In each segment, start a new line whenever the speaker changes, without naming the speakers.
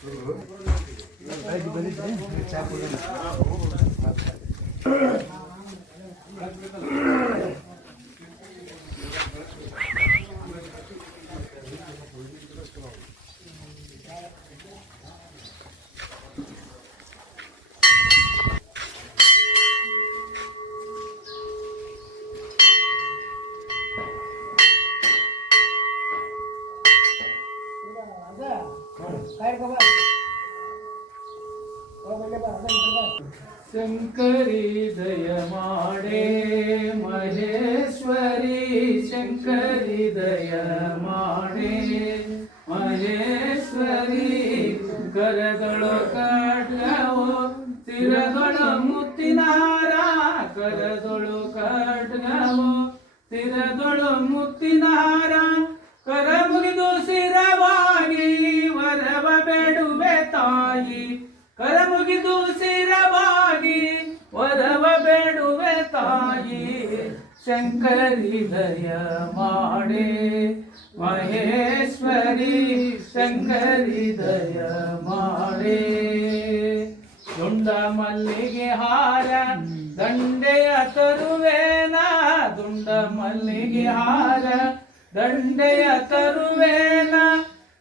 Thank you. Shankari दयमाडे Maheshwari Shankari दयमाडे Maheshwari करदळ काढव तिरदळ मुत्तिनारा करदळ काढव तिरदळ मुत्तिनारा Shankari ದಯ ಮಾಡೆ. ಮಹೇಶ್ವರಿ ಶಂಕರಿ ದಯ ಮಾಡೆ. ದುಂಡ ಮಲ್ಲಿಗೆ ಹಾರ, ದಂಡೆಯ ತರುವೇನ? ದುಂಡ ಮಲ್ಲಿಗೆ ಹಾರ, ದಂಡೆಯ ತರುವೇನ?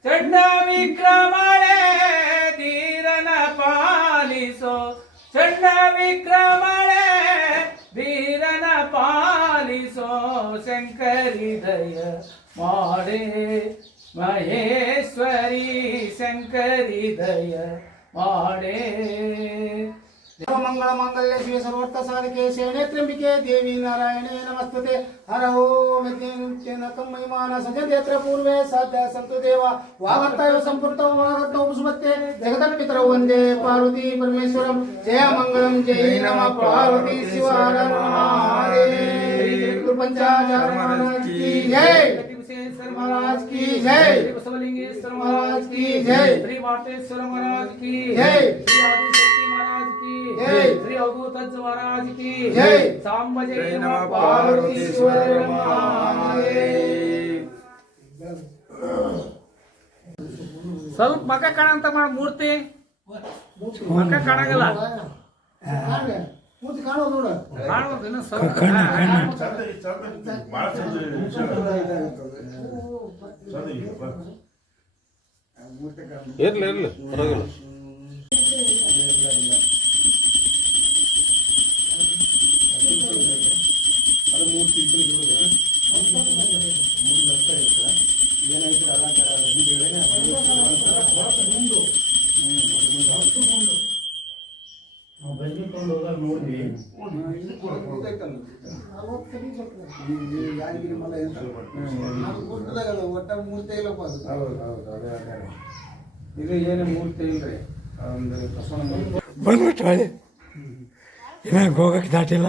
ಚಂಡ ವಿಕ್ರಮಳೆ ಧೀರನ ಪಾಲಿಸೋ. ಚಂಡ ವಿಕ್ರಮಳೆ ಧೀರನ ಪಾಲಿಸೋ శంకరి దయ మాడే. మహేశ్వరి శంకరి దయ మాడే.
మంగళ మంగళ్య శివ సర్వర్త సాధకే శేణే త్రంబికే దేవి నారాయణే నమస్తే హర ఓం యజ్ఞకం మహిమాన సజదేత్ర పూర్వే సాధ్య సంతు దేవ. వాగర్తయ సంపృతం వాగర్త ఉపసుమత్తే. జగతన్ పితరౌ వందే పార్వతీ పరమేశ్వరం. జయ మంగళం జయ నమ పార్వతీ శివ హర ನರ ಮಹಾದೇವ ಗುರು ಪಂಚಾಚಾರ ಮಹಾರಾಜ್ ಕಿ ಜೈ महाराज की जय
बसवलिंगेश्वर
महाराज की जय
श्री वाटेश्वर महाराज की
जय
श्री आदिशक्ति महाराज की
जय
श्री अवधूतज महाराज की
जय
सांब जय नमः
ಪಾರ್ವತೀಶ್ವರ ಮಹಾದೇವ
ಸ್ವಲ್ಪ ಮಕ ಕಾಣಂತ ಮಾಡ ಮೂರ್ತಿ ಮಕ ಕಾಣಂಗಿಲ್ಲ
ಮೂರ್ತಿ ಕಾಣೋದು ನೋಡು.
ಇನ್ನು ಸ್ವಲ್ಪ.
ಚಂದ ಚಂದ ಭಾಳ ಚಂದ ಚಂದ ಇದೆ. ಬಾ.
ಇರ್ಲಿ ಇರ್ಲಿ ಪರವಾಗಿಲ್ಲ.
ಒಟ್ಟ
ಹೋದಾಗ ನೋಡಿ. ಇದು ಏನು ಮೂರ್ತಿ
ಬಂದ್ಬಿಟ್ಟು ಹೊಳೆ. ಇನ್ನ ಹೋಗಕ್ಕೆ ದಾಟಿಲ್ಲ.